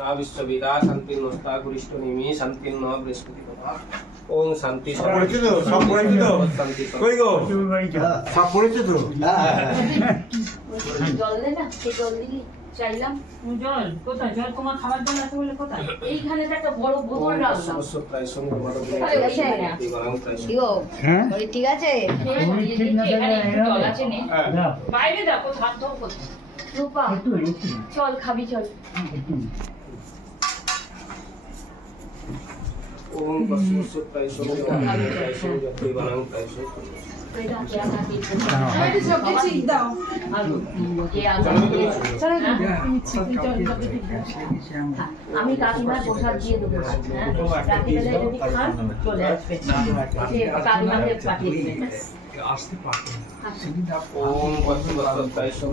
विश्ववेदा शांति नोस्ता गुरिष्ठ निमि शांति न बृहस्पति बाबा ओम शांति सब पढ़े तो शांति कोई गो सब पढ़े तो জল দে না সেই জল দিলি চাইলাম জল কোথায় জল তোমার খাবার জল আছে বলে কোথায় এইখানে তো একটা বড় বোতল রাখলাম प्राय संग আরে আছে দিও হ্যাঁ ওই ঠিক আছে এখানে একটু জল আছে নে বাইরে দেখো হাত ধো কোথায় রূপা চল খাবি চল ओम पशु प्राय संग प्राय संग बनाऊं प्राय संग আমি কাকিমার প্রসাদ দিয়ে দেবো রাত্রিবেলায় যদি খান চলে আসবে কাকিমাকে পাঠিয়ে দেবেন ओम पशु प्राय संग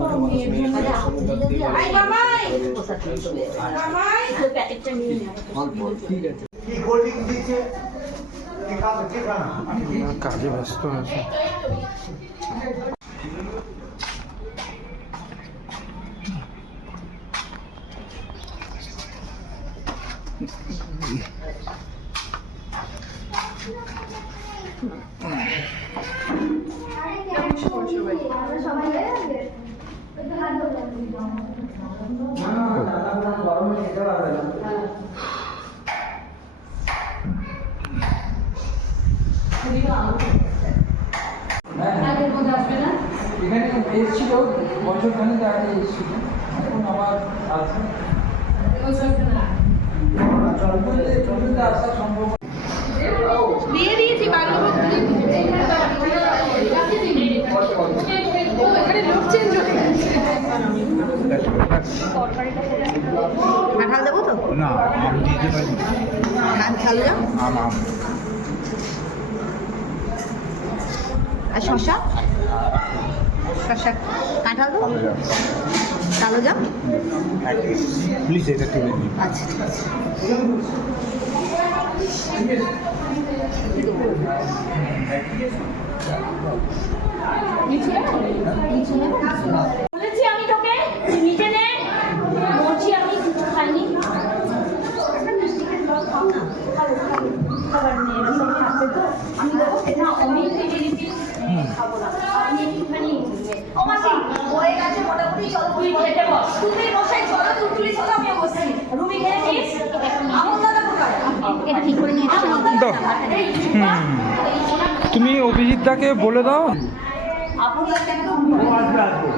প্যাকেটটা নিয়ে কি কোল্ড ড্রিঙ্ক দিয়েছে কি খাবে কি খানা কাজে ব্যস্ত আছে এখানে এসেছিল বছর খানিক আগে এসেছিল এখন আবার আছে আসা সম্ভব দিয়ে দিয়েছি বাংলা এখানে লোক চেঞ্জ হয়ে গেছে কাঁঠাল দেবো তো না আম দিতে পারি কাঁঠাল আম আম আর শশা শশা কাঁঠাল দেবো কালো জাম প্লিজ এটা তুলে নিন আচ্ছা ঠিক আছে বলেছি আমি তোকে নিজে নে বলছি আমি কিছু খাইনি খাবার নিয়ে এরকম খাচ্ছে তো আমি দেবো না অমিত ভেজে দিচ্ছি খাবো না আমি একটুখানি ও মাসি হয়ে গেছে মোটামুটি চলো তুই খেতে বস তুমি বসাই চলো তুই চলো আমি বসি রুমি খেয়ে নিস আমন দাদা কোথায় এটা ঠিক করে নিয়ে এসো তুমি অভিজিৎ দাকে বলে দাও আপন দাদা একদম আসবে আসবে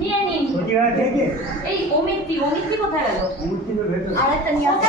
নিয়ে নিন এই অমিতি কোথায় গেল আরেকটা নিয়ে আসো